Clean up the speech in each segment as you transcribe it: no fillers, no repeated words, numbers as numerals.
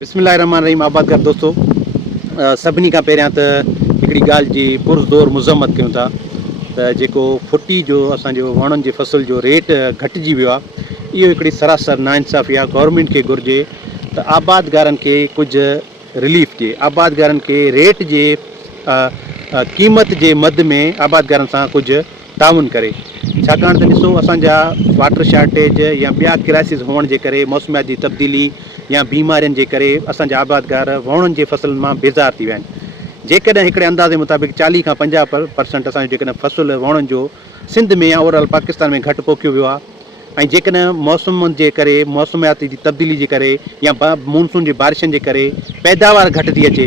बिस्मिल्लाहिर्रहमानिर्रहीम। आबादगार दोस्तों, सभिनी खां पहिरियां त हिकिड़ी ॻाल्हि जी पुरज़ोर मुज़म्मत कयूं था त जेको फुटी जो असांजो वणनि जी फसल जो रेट घटिजी वियो आहे, इहो हिकिड़ी सरासर नाइंसाफ़ी आहे। गवर्नमेंट खे घुरिजे त आबादगारनि खे कुझु रिलीफ ॾिए, आबादगारनि खे रेट जे क़ीमत जे मद में आबादगारनि सां कुझु ताउन करे। छाकाणि त ॾिसो, असांजा वाटर शार्टेज या ॿिया क्राइसिस हुअण जे करे, मौसमियात जी तब्दीली या बीमारियुनि जे करे असांजा आबादगार वणनि जे फसलुनि मां बेज़ार थी विया आहिनि। जेकॾहिं हिकिड़े अंदाज़े मुताबिक़ 40 खां 50% असांजो जेकॾहिं फ़सुलु वणनि जो सिंध में या ओवरऑल पाकिस्तान में घटि पोखियो वियो आहे। ऐं जेकॾहिं मौसम जे करे, मौसमियाती जी तब्दीली जे करे या मानसून जी बारिशनि जे करे पैदावार घटि थी अचे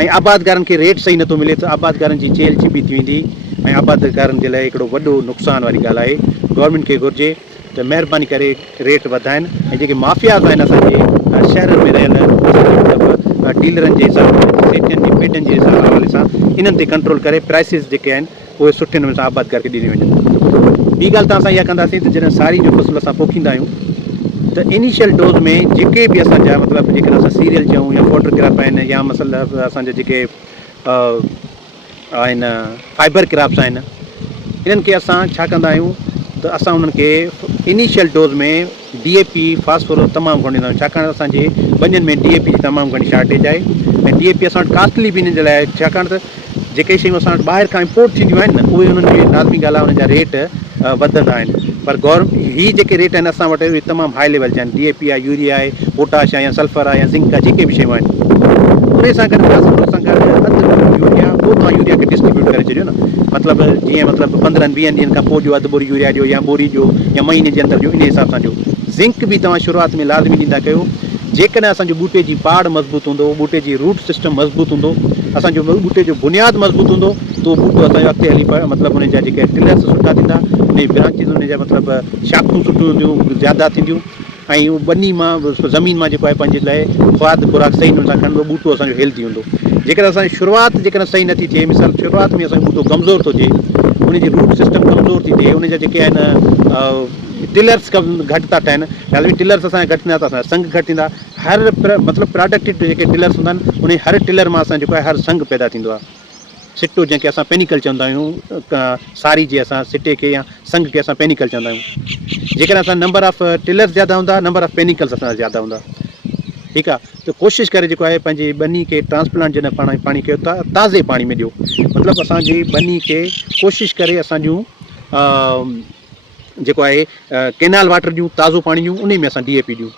ऐं आबादगारनि खे रेट सही नथो मिले, त आबादगारनि जी चेल चिॿी थी वेंदी ऐं आबादगारनि जे लाइ हिकिड़ो वॾो नुक़सान वारी ॻाल्हि आहे। गवर्नमेंट खे घुरिजे त महिरबानी करे रेट वधाइनि ऐं जेके माफ़ियाज़ आहिनि असांजे शहरनि में रहियल मतिलबु डीलरनि जे हिसाब सां, सेठनि जी पेटनि जे हिसाब हवाले सां इन्हनि ते कंट्रोल करे प्राइसिस जेके आहिनि उहे सुठे नमूने सां आबादगार खे ॾिनी वञनि। ॿी ॻाल्हि त असां इहा कंदासीं त जॾहिं सारी जो फ़सुलु असां पोखींदा आहियूं त इनिशियल डोज़ में जेके बि असांजा मतिलबु जेकॾहिं असां सीरियल चऊं या फोटोग्राफ आहिनि या मतिलबु असांजा जेके आहिनि फाइबर क्राफ्स आहिनि, इन्हनि खे असां छा कंदा आहियूं त असां उन्हनि खे इनिशियल डोज़ में DAP फास्फोरस तमामु घणो ॾींदा आहियूं। छाकाणि असांजे ॿनियुनि में DAP जी तमामु घणी शार्टेज आहे ऐं DAP असां वटि कास्टली बि इन जे लाइ, छाकाणि त जेके शयूं असां वटि ॿाहिरि खां इम्पोर्ट थींदियूं आहिनि न, उहे उन्हनि जी लाज़मी ॻाल्हि आहे, उन्हनि जा रेट वधंदा आहिनि। पर हीअ जेके रेट आहिनि असां वटि उहे तमामु हाई लेवल जा आहिनि। DAP आहे, यूरिया आहे, पोटाश आहे या सल्फर आहे या ज़िंक आहे, जेके बि शयूं आहिनि उन सां गॾु अधु यूरिया, पोइ तव्हां यूरिया खे डिस्ट्रीब्यूट करे छॾियो न। मतिलबु जीअं मतिलबु 15-20 ॾींहंनि खां पोइ जो अधु बोरी यूरिया ॾियो या बोरी ॾियो या महीने जे अंदरि जो, इन हिसाब सां ॾियो। ज़िंक बि तव्हां शुरूआति में लाज़मी ॾींदा कयो। जेकॾहिं असांजो ॿूटे जी पाड़ मज़बूत हूंदो, ॿूटे जी रूट सिस्टम मज़बूत हूंदो, असांजो ॿूटे जो बुनियादु मज़बूत हूंदो, त उहो ॿूटो असांजो अॻिते हली पियो मतिलबु उन जा जेके टिलर्स सुठा थींदा, उन जी ब्रांचिस, उन जा मतिलबु शाख़ूं सुठियूं हूंदियूं, ज़्यादा थींदियूं ऐं उहो ॿनी मां, ज़मीन मां जेको आहे पंहिंजे लाइ खाद खुराक सही नमूने सां खणंदो, ॿूटो असांजो हेल्दी हूंदो। जेकॾहिं असांजी शुरूआति जेकॾहिं सही नथी थिए, मिसाल शुरूआति में असांजो ॿूटो कमज़ोर थो थिए, उनजी रूट सिस्टम कमज़ोर थी थिए, उन जा जेके आहिनि टिलर्स घटि था ठहनि, लाज़मी टिलर्स असांजा घटि थींदा त असांजा संघ घटि थींदा। हर मतिलबु प्रोडक्टिव जेके टिलर्स हूंदा आहिनि, उन हर टिलर मां असां जेको आहे हर संघ पैदा थींदो आहे। सिटो जंहिंखे असां पेनिकल चवंदा आहियूं, सारी जे असां सिटे खे या संघ खे असां पेनिकल चवंदा आहियूं। जेकॾहिं असां नंबर ऑफ टिलर्स ज़्यादा हूंदा, नंबर ऑफ पेनिकल्स असांजा ज़्यादा हूंदा। ठीकु आहे, त कोशिशि करे जेको आहे पंहिंजे ॿनी खे ट्रांसप्लांट जॾहिं पाणी कयो था, ताज़े पाणी में ॾियो। मतिलबु असांजी ॿनी खे कोशिशि करे असां जूं जेको आहे कैनाल वाटर ॾियूं, ताज़ो पाणी ॾियूं, उन में असां DAP ॾियूं।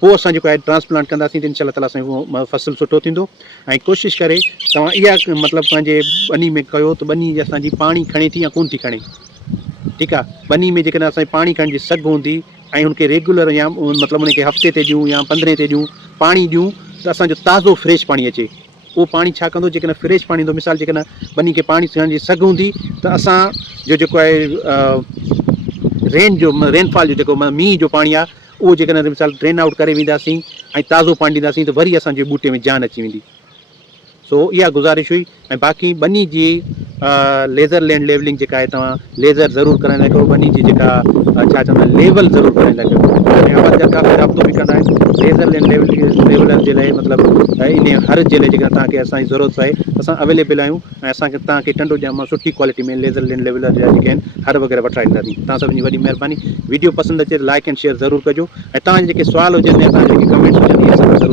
पोइ असां जेको आहे ट्रांसप्लांट कंदासीं त इनशा ताला असांजो फ़सुलु सुठो थींदो। ऐं कोशिशि करे तव्हां इहा मतिलबु पंहिंजे ॿनी में कयो त ॿनी असांजी पाणी खणे थी या कोन थी खणे। ठीकु आहे, ॿनी में जेकॾहिं असांजी पाणी खणण जी सघ हूंदी ऐं उनखे रेगुलर या मतिलबु उनखे हफ़्ते ते ॾियूं या 15 ते ॾियूं पाणी ॾियूं, त असांजो ताज़ो फ्रेश पाणी अचे। उहो पाणी छा कंदो, जेकॾहिं फ्रेश पाणी हूंदो, मिसाल जेकॾहिं ॿनी खे पाणी खणण जी सघ हूंदी, त असांजो जेको आहे रेनफॉल जो जेको मींहं जो पाणी आहे, उहो जेकॾहिं मिसाल ड्रेन आउट करे वेंदासीं ऐं ताज़ो पाणी ॾींदासीं, त वरी असांजे ॿूटे में जान अची वेंदी। सो इहा गुज़ारिश हुई। ऐं बाक़ी ॿनी जी लेज़र लैंड लेवलिंग जेका आहे, तव्हां लेज़र ज़रूरु कराईंदा कयो। ॿनी जी जेका छा चवंदा आहिनि, लेवल ज़रूरु कराईंदा कयो। ऐं आवाज़ काफ़ी राब्तो बि कंदा आहिनि लेज़र लैंड लेवलर जे लाइ, मतिलबु इन हर जे लाइ जेकॾहिं तव्हांखे असांजी ज़रूरत आहे, असां अवेलेबल आहियूं ऐं असांखे तव्हांखे टंडो ॼाम सुठी क्वालिटी में लेज़र लैंड लेवलर जा जेके आहिनि हर वग़ैरह वठाए ॾींदासीं। तव्हां सभिनी जी वॾी महिरबानी। वीडियो पसंदि अचे त लाइक एंड शेयर ज़रूरु कजो ऐं तव्हांजे जेके सुवाल हुजनि या तव्हांजे जेके कमेंट्स हुजनि, इहे असांखे ज़रूरु